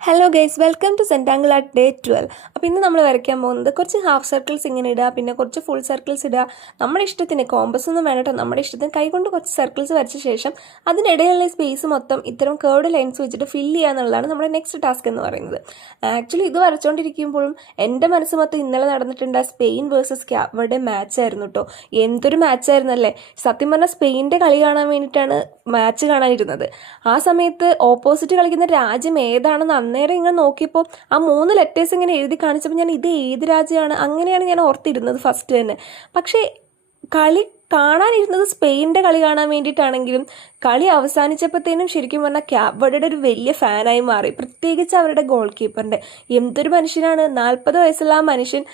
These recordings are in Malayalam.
Hello guys, welcome to Zentangle art day 12. അപ്പോൾ ഇന്ന് നമ്മൾ വരയ്ക്കാൻ പോകുന്നത് കുറച്ച് ഹാഫ് സർക്കിൾസ് ഇങ്ങനെ ഇടുക, പിന്നെ കുറച്ച് ഫുൾ സർക്കിൾസ് ഇടുക. നമ്മുടെ ഇഷ്ടത്തിന് കോമ്പസ് ഒന്നും വേണം, നമ്മുടെ ഇഷ്ടത്തിന് കൈകൊണ്ട് കുറച്ച് സർക്കിൾസ് വരച്ച ശേഷം അതിനിടയിലുള്ള സ്പേസ് മൊത്തം ഇത്തരം കേർഡ് ലൈൻസ് വെച്ചിട്ട് ഫില്ല് ചെയ്യുക എന്നുള്ളതാണ് നമ്മുടെ നെക്സ്റ്റ് ടാസ്ക് എന്ന് പറയുന്നത്. ആക്ച്വലി ഇത് വരച്ചുകൊണ്ടിരിക്കുമ്പോഴും എൻ്റെ മനസ്സ് മൊത്തം ഇന്നലെ നടന്നിട്ടുണ്ട് സ്പെയിൻ വേഴ്സസ് ക്യാവയുടെ മാച്ച് ആയിരുന്നു കേട്ടോ. എന്തൊരു മാച്ചായിരുന്നല്ലേ. സത്യം പറഞ്ഞാൽ സ്പെയിൻ്റെ കളി കാണാൻ വേണ്ടിയിട്ടാണ് മാച്ച് കാണാനിരുന്നത്. ആ സമയത്ത് ഓപ്പോസിറ്റ് കളിക്കുന്ന രാജ്യം ഏതാണെന്ന് അന്നേരം ഇങ്ങനെ നോക്കിയപ്പോൾ ആ 3 ലെറ്റേഴ്സ് ഇങ്ങനെ എഴുതി കാണിച്ചപ്പോൾ ഞാൻ ഇത് ഏത് രാജ്യമാണ് അങ്ങനെയാണ് ഞാൻ ഓർത്തിരുന്നത് ഫസ്റ്റ് തന്നെ. പക്ഷേ കളി കാണാനിരുന്നത് സ്പെയിൻ്റെ കളി കാണാൻ വേണ്ടിയിട്ടാണെങ്കിലും കളി അവസാനിച്ചപ്പോഴത്തേനും ശരിക്കും പറഞ്ഞാൽ ക്യാബ് ഒരു വലിയ ഫാനായി മാറി. പ്രത്യേകിച്ച് അവരുടെ ഗോൾ കീപ്പറിൻ്റെ. എന്തൊരു മനുഷ്യനാണ്. 40 വയസ്സുള്ള ആ മനുഷ്യൻ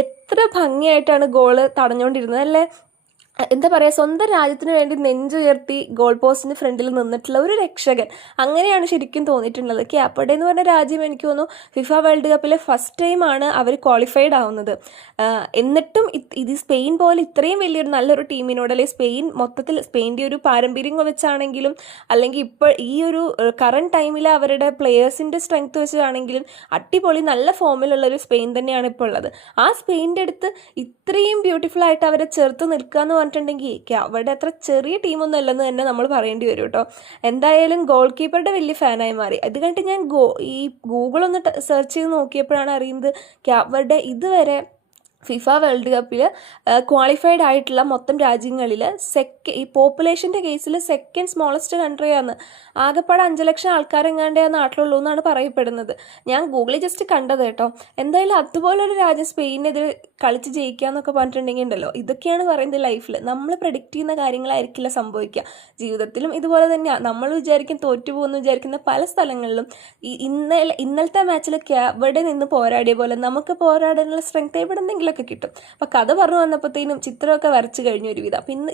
എത്ര ഭംഗിയായിട്ടാണ് ഗോള് തടഞ്ഞുകൊണ്ടിരുന്നത് അല്ലേ. എന്താ പറയുക, സ്വന്തം രാജ്യത്തിന് വേണ്ടി നെഞ്ചുയർത്തി ഗോൾ പോസ്റ്റിന് ഫ്രണ്ടിൽ നിന്നിട്ടുള്ള ഒരു രക്ഷകൻ. അങ്ങനെയാണ് ശരിക്കും തോന്നിയിട്ടുള്ളത്. ക്യാപ്പടെ എന്ന് പറഞ്ഞ രാജ്യം എനിക്ക് തോന്നുന്നു ഫിഫ വേൾഡ് കപ്പിലെ ഫസ്റ്റ് ടൈമാണ് അവർ ക്വാളിഫൈഡ് ആവുന്നത്. എന്നിട്ടും ഇത് സ്പെയിൻ പോലെ ഇത്രയും വലിയൊരു നല്ലൊരു ടീമിനോട്, അല്ലെങ്കിൽ സ്പെയിൻ മൊത്തത്തിൽ സ്പെയിൻ്റെ ഒരു പാരമ്പര്യം വെച്ചാണെങ്കിലും അല്ലെങ്കിൽ ഇപ്പോൾ ഈ ഒരു കറണ്ട് ടൈമിൽ അവരുടെ പ്ലെയേഴ്സിൻ്റെ സ്ട്രെങ്ത് വെച്ചാണെങ്കിലും അടിപൊളി നല്ല ഫോമിലുള്ള ഒരു സ്പെയിൻ തന്നെയാണ് ഇപ്പോൾ ഉള്ളത്. ആ സ്പെയിൻ്റെ അടുത്ത് ഇത്രയും ബ്യൂട്ടിഫുൾ ആയിട്ട് അവരെ ചേർത്ത് നിൽക്കുക എന്ന് പറഞ്ഞിട്ടുണ്ടെങ്കിൽ അവിടെ അത്ര ചെറിയ ടീമൊന്നും അല്ലെന്ന് തന്നെ നമ്മൾ പറയേണ്ടി വരും കേട്ടോ. എന്തായാലും ഗോൾ കീപ്പറുടെ വലിയ ഫാനായി മാറി. അത് കഴിഞ്ഞിട്ട് ഞാൻ ഈ ഗൂഗിളൊന്ന് സെർച്ച് ചെയ്ത് നോക്കിയപ്പോഴാണ് അറിയുന്നത് ക്യാബ് ഇതുവരെ ഫിഫ വേൾഡ് കപ്പിൽ ക്വാളിഫൈഡ് ആയിട്ടുള്ള മൊത്തം രാജ്യങ്ങളിൽ ഈ പോപ്പുലേഷൻ്റെ കേസിൽ സെക്കൻഡ് സ്മോളസ്റ്റ് കൺട്രിയാണ്. ആകെപ്പാടെ 5 ലക്ഷം ആൾക്കാരെങ്ങാണ്ടേ ആ നാട്ടിലുള്ളൂ എന്നാണ് പറയപ്പെടുന്നത്. ഞാൻ ഗൂഗിളിൽ ജസ്റ്റ് കണ്ടത് കേട്ടോ. എന്തായാലും അതുപോലൊരു രാജ്യം സ്പെയിനെതിരെ കളിച്ച് ജയിക്കുക എന്നൊക്കെ പറഞ്ഞിട്ടുണ്ടെങ്കിൽ ഉണ്ടല്ലോ, ഇതൊക്കെയാണ് പറയുന്നത് ലൈഫിൽ നമ്മൾ പ്രെഡിക്റ്റ് ചെയ്യുന്ന കാര്യങ്ങളായിരിക്കില്ല സംഭവിക്കുക. ജീവിതത്തിലും ഇതുപോലെ തന്നെയാണ്. നമ്മൾ വിചാരിക്കും തോറ്റുപോകുമെന്ന് വിചാരിക്കുന്ന പല സ്ഥലങ്ങളിലും ഇന്നലത്തെ മാച്ചിൽ ഇവിടെ നിന്ന് പോരാടിയ പോലെ നമുക്ക് പോരാടാനുള്ള സ്ട്രെങ്ത് എവിടെ നിന്നെങ്കിലും ഒക്കെ കിട്ടും. അപ്പം കഥ പറഞ്ഞു വന്നപ്പോഴത്തേനും ചിത്രമൊക്കെ വരച്ച് കഴിഞ്ഞു ഒരുവിധം. അപ്പം ഇന്ന്